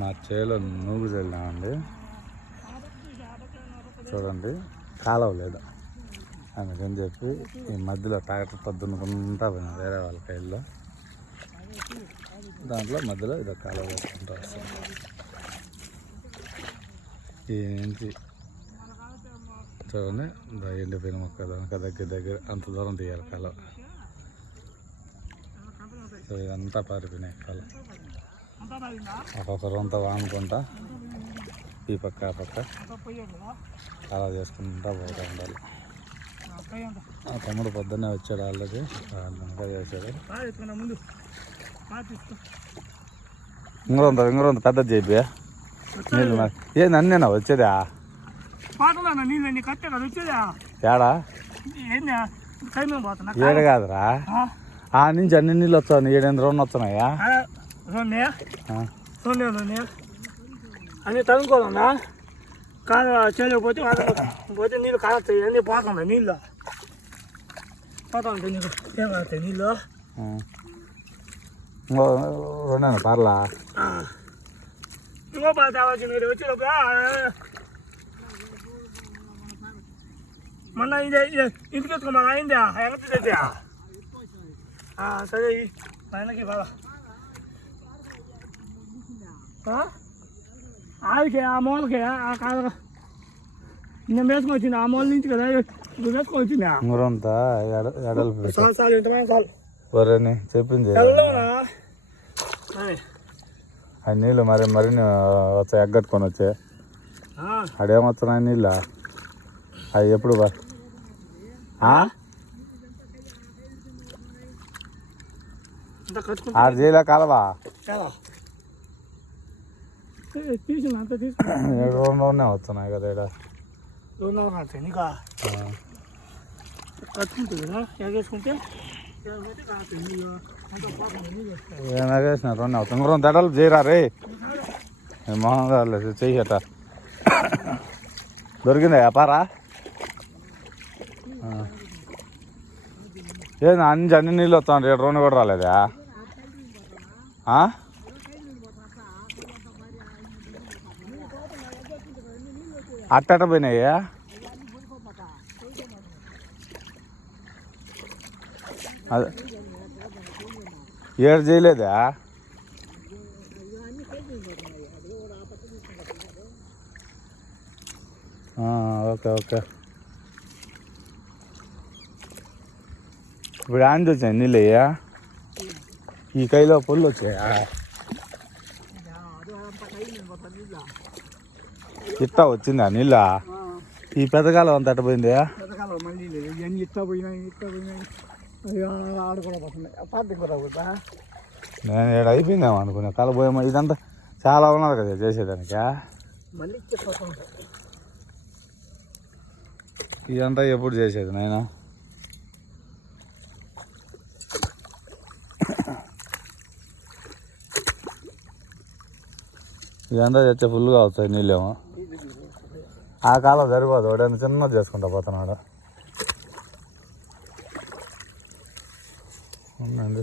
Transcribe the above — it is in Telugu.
మా చేలో నూగు చల్లినామండి. చూడండి కాలువ లేదు అందుకని చెప్పి ఈ మధ్యలో ట్రాక్టర్ పొద్దునుకుంటా పోయినా వేరే వాళ్ళ కైల్లో. దాంట్లో మధ్యలో ఇదో కాలువ వేసుకుంటూ వస్తుంది. ఈ నుంచి చూడండి ఎండిపోయిన మొక్క దగ్గర అంత దూరం తీయాలి కాలువ. సో ఇదంతా పారిపోయినాయి కాలువ. ఒక్కొక్కరు అంతా వానుకుంటా ఈ పక్క ఆ పక్క అలా చేసుకుంటా పోతూ ఉండాలి. ఆ తమ్ముడు పొద్దున్నే వచ్చాడు ఆల్రెడీ ఇంకా చేశాడు. ఇంకొంత పెద్ద చెప్పి నీళ్ళు ఏంది అన్నేనా వచ్చేదా ఏడా ఏడు కాదురా ఆ నుంచి అన్ని నీళ్ళు వస్తాయి. 7 రెండు వస్తున్నాయా అన్నీ తనుకోవాలన్నా కాదు చేయలేకపోతే పోతే నీళ్ళు కాలుతాయి. అన్నీ పోతున్నాయి నీళ్ళు పోతా ఉంటాయి. నీకు ఏం కాలుతాయి నీళ్ళు రెండేనా పర్లా ఇంకో బాగా తేవచ్చు. మీరు వచ్చేటప్పుడు మొన్న ఇదే ఇంటికి ఎత్తుకో మాకు అయిందా ఎంత తెచ్చా సరే మా ఆయనకి బాగా ఆవికి ఆ మూలకి ఆ కాదు నేను వేసుకొని వచ్చింది. ఆ మూల నుంచి కదా వేసుకొని వచ్చింది. ఊరంతా చాలు ఇంతమంది చాలు వరని చెప్పింది. ఆ నీళ్ళు మరిన్ని వచ్చాయి ఎగ్గట్టుకొని వచ్చాయి. అడేమొస్తున్నాయి నీళ్ళు అవి ఎప్పుడు ఆరు చేయలే కాలవా తీసుకున్నా రెండు వస్తున్నాయి కదా ఇక్కడ కట్టుకుంటుంది కదా ఎగేసుకుంటే ఏమేసిన రెండు అవుతుంది. ఇంకొంత దడలు చేయరా రే మొహం చెయ్యట దొరికిందా వ్యాపారా ఏంది అన్ని నీళ్ళు వస్తాను. 7 రోజులు కూడా రాలేదా అట్టట పోయినాయా అదే 7 చేయలేదా ఓకే ఓకే ఇప్పుడు ఆంది వచ్చాయి నీళ్ళు అయ్యా ఈ కైలో పొల్లు వచ్చాయా ఇట్టా వచ్చిందా నీళ్ళ ఈ పెద్దకాలం అంత అట్టపోయింది. నేను ఏడు అయిపోయిందేమో అనుకున్నా కలబోయేమో. ఇదంతా చాలా ఉన్నది కదా చేసేదానికి. ఇదంతా ఎప్పుడు చేసేది నాయన? ఇదంతా చేస్తే ఫుల్గా వస్తాయి నీళ్ళేమో. ఆ కాలం సరిపోదు. వాడైనా చిన్నది చేసుకుంటా పోతున్నాడు. అవునండి.